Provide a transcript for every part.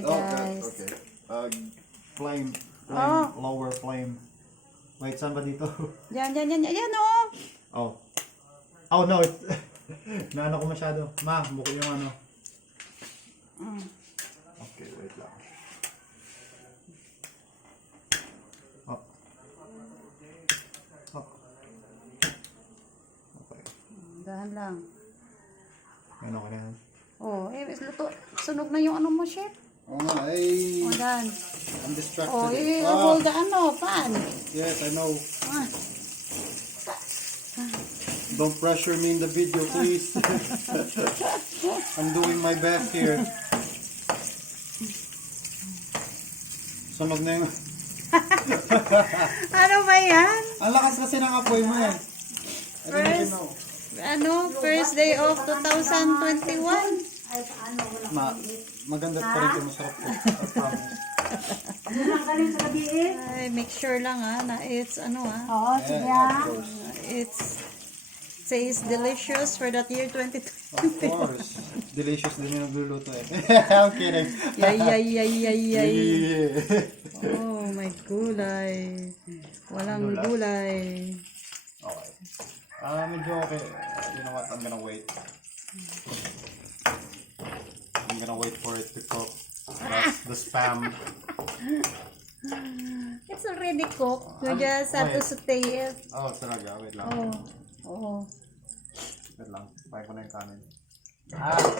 Hi guys. Okay. Flame. Oh. Lower flame. Wait, saan ba dito? Yan, oh. Oh. Oh no, naano ko masyado. Ma, buko yung ano. Okay, wait lang. Oh. Oh. Okay. Dahan lang. Ano ka na? Oh, luto. Sunog na yung ano mo, chef. Oo nga, ay. Oh, dahan. I'm distracted. Oh, hold the pan. Yes, I know. Ah. Don't pressure me in the video, please. I'm doing my best here. Sunog na yung... Ano ba yan? Ang lakas kasi ng apoy mo eh. I don't even know. First day of 2021. Maganda pa rin ito, masarap po. Ay, make sure lang na it's Oo, sige it's says delicious for that year 2020. Of course. Delicious din yung nagluluto eh. I'm kidding. Yay. Yeah. Oh, my gulay. Walang gulay. Okay. Medyo okay. You know what? I'm gonna wait. I'm gonna wait for it to cook. That's the spam. It's already cooked. You just have to saute it. Oh, talaga. Wait lang. Oh. Wait lang. Pahay ko na yung kanin.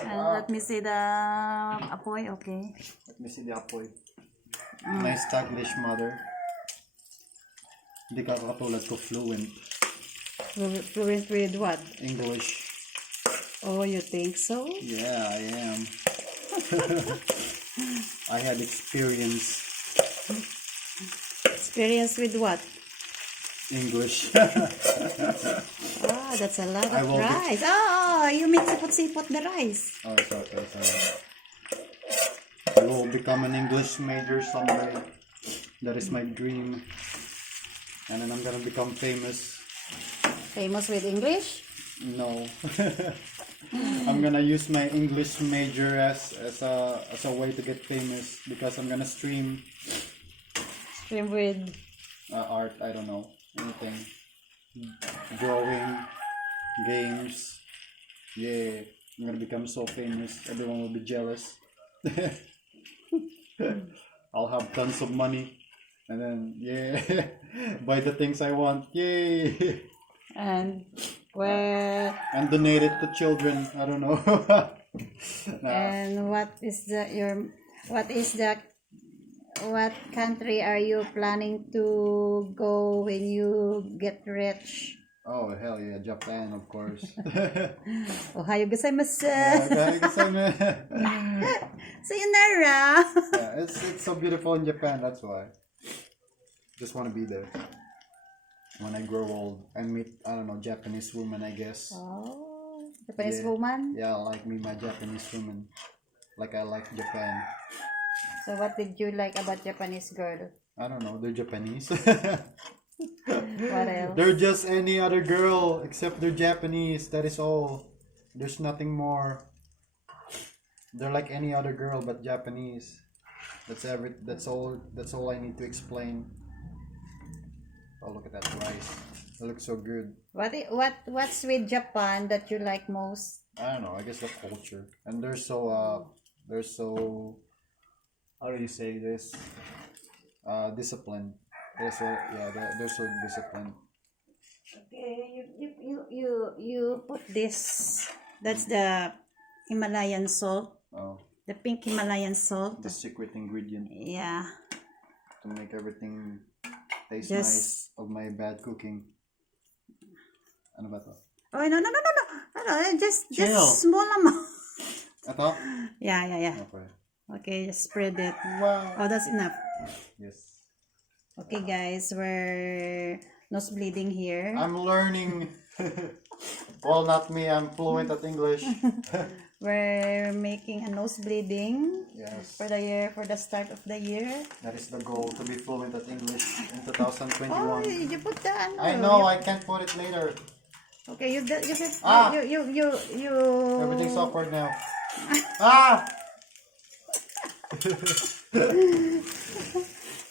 And let me see the apoy. Okay. Let me see the apoy. My stylish mother. Hindi ka katulad ko fluent. Fluent with what? English. Oh, you think so? Yeah, I am. I had experience. Experience with what? English. That's a lot I of will rice. Oh, you mean sipot-sipot the rice. Oh, it's okay. I will become an English major someday. That is my dream. And then I'm gonna become famous. Famous with English? No. I'm gonna use my English major as a way to get famous because I'm gonna stream Stream with... art. I don't know, anything, drawing, games. Yeah, I'm gonna become so famous. Everyone will be jealous. I'll have tons of money, and then buy the things I want. Yay! And where... And donate it to children. I don't know. And what country are you planning to go when you get rich? Oh hell yeah, Japan of course. Ohayo gozaimasu. Yeah, Sayonara. it's so beautiful in Japan. That's why. Just want to be there when I grow old and meet, I don't know, Japanese woman, I guess. Oh, Japanese Yeah. woman. Yeah, like me, my Japanese woman. Like I like Japan. So what did you like about Japanese girl? I don't know, they're Japanese. What else? They're just any other girl except they're Japanese. That is all. There's nothing more. They're like any other girl but Japanese. That's all I need to explain. Oh, look at that rice. It looks so good. What's with Japan that you like most? I don't know. I guess the culture, and they're so how do you say this? Disciplined. They're so disciplined. Okay, you put this. That's the Himalayan salt. Oh, The pink Himalayan salt. the secret ingredient Yeah. to make everything taste Just- nice of my bad cooking. Ano ba to? Oh no. Just Chill. small amount. Ito? Yeah. Okay. Okay, just spread it. Wow. Oh, that's enough. Yes. Okay, guys, we're nose bleeding here. I'm learning. Well, not me. I'm fluent at English. We're making a nose bleeding Yes. for the year, for the start of the year. That is the goal, to be fluent at English in Oh, 2021. you put the I know, I can't put it later. Okay, you Ah! you Everything's awkward now. Ah!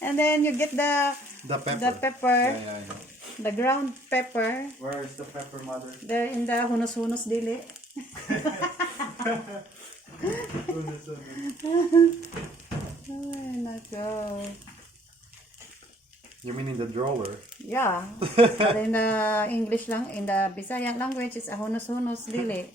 And then you get the The pepper, Yeah, I know. the ground pepper. Where is the pepper, mother? There in the hunos-hunos dili. Ay, nako. You mean in the drawer? Yeah. But in the English lang, in the Bisaya language, it's a hunos-hunos dili.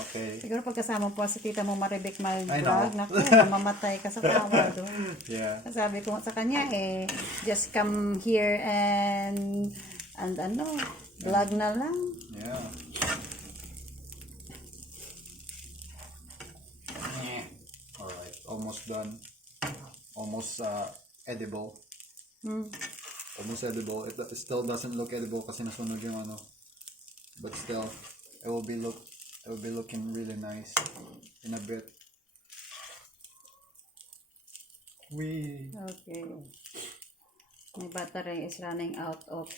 Okay. Siguro pagkasama po si tita mo Maribek I know. mag-vlog, naku, mamamatay ka sa tawa doon. Yeah. Sabi ko sa kanya just come here and ano, vlog na lang. Yeah. Alright, almost done. Almost edible. Almost edible. It still doesn't look edible kasi nasunog yung ano. But still, it will be looking really nice in a bit. Okay. My battery is running out of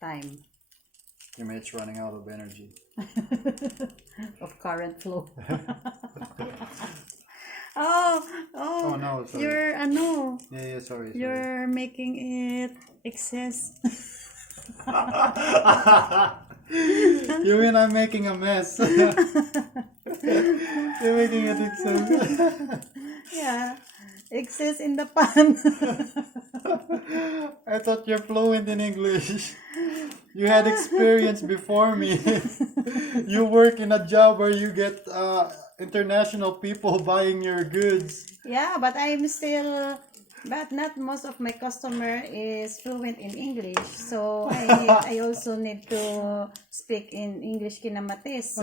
time. You mean it's running out of energy. Of current flow. Oh, Oh no, sorry. you're ano, Yeah, sorry. you're making it excess. You mean I'm making a mess? You're making it excess. Yeah, excess in the pan. I thought you're fluent in English. You had experience before me. You work in a job where you get international people buying your goods. Yeah, but but not most of my customer is fluent in English. So I also need to speak in English kinamatis so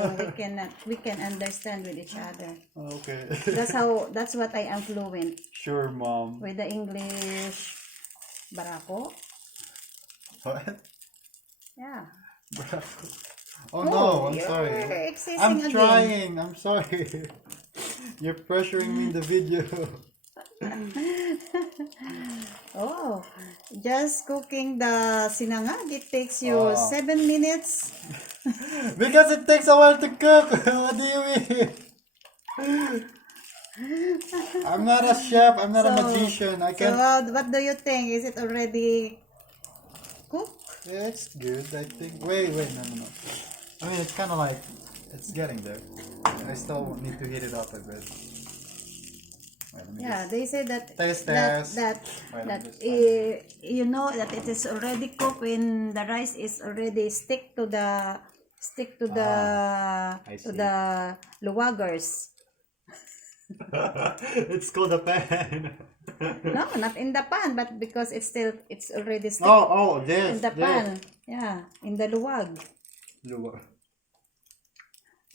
we can understand with each other. Okay. That's what I am fluent Sure, Mom. with the English. Barako? What? Yeah. Oh no, I'm you're sorry. excessing I'm again. trying. I'm sorry. You're pressuring me in the video. Oh, just cooking the sinangag, it takes you Oh. 7 minutes. Because it takes a while to cook. What do you mean? I'm not a chef. I'm not a magician. I So can't. what do you think? Is it already cooked? Yeah, it's good. I think. Wait, no. I mean, it's kind of like it's getting there. I still need to heat it up a bit. Wait, let me Yeah, they say that Test. that Wait, let me just you know that it is already cooked when the rice is already stick to the I to see. the luwagers. It's called a pan. No, not in the pan, but because it's already stick Oh, this. in the pan. Yeah, in the luwag. Luwag.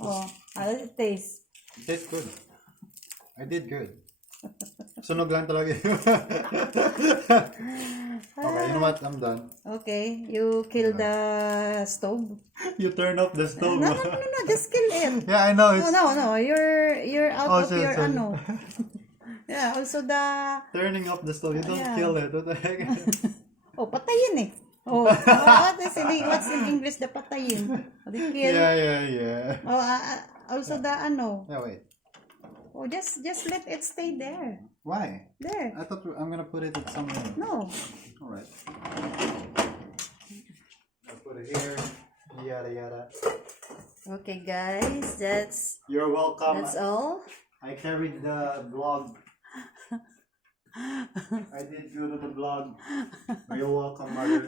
Oh, how does it taste? It tastes good. I did good. Sunog lang talaga yun. Okay, you know what? I'm done. Okay, you kill the stove. You turn off the stove. No, just kill it. Yeah, I know. It's No, you're out Oh, of sorry, your sorry. ano. Yeah, also the turning off the stove. You don't Yeah. kill it. What the heck? oh, patayin eh. Oh, what's in English the patayin? The kill. Yeah. Oh, also the ano. Yeah, wait. Oh, just let it stay there. Why? There. I thought I'm gonna put it at somewhere. No. All right. I'll put it here. Yada. Okay, guys, that's You're welcome. all. I carried the vlog. I did good on the vlog. You're welcome, mother.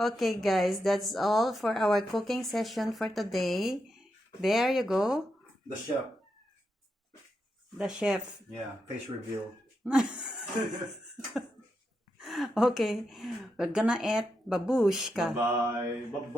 Okay, guys, that's all for our cooking session for today. There you go. The chef. The chef. Yeah, face reveal. Okay, we're gonna eat babushka. Bye. Bye.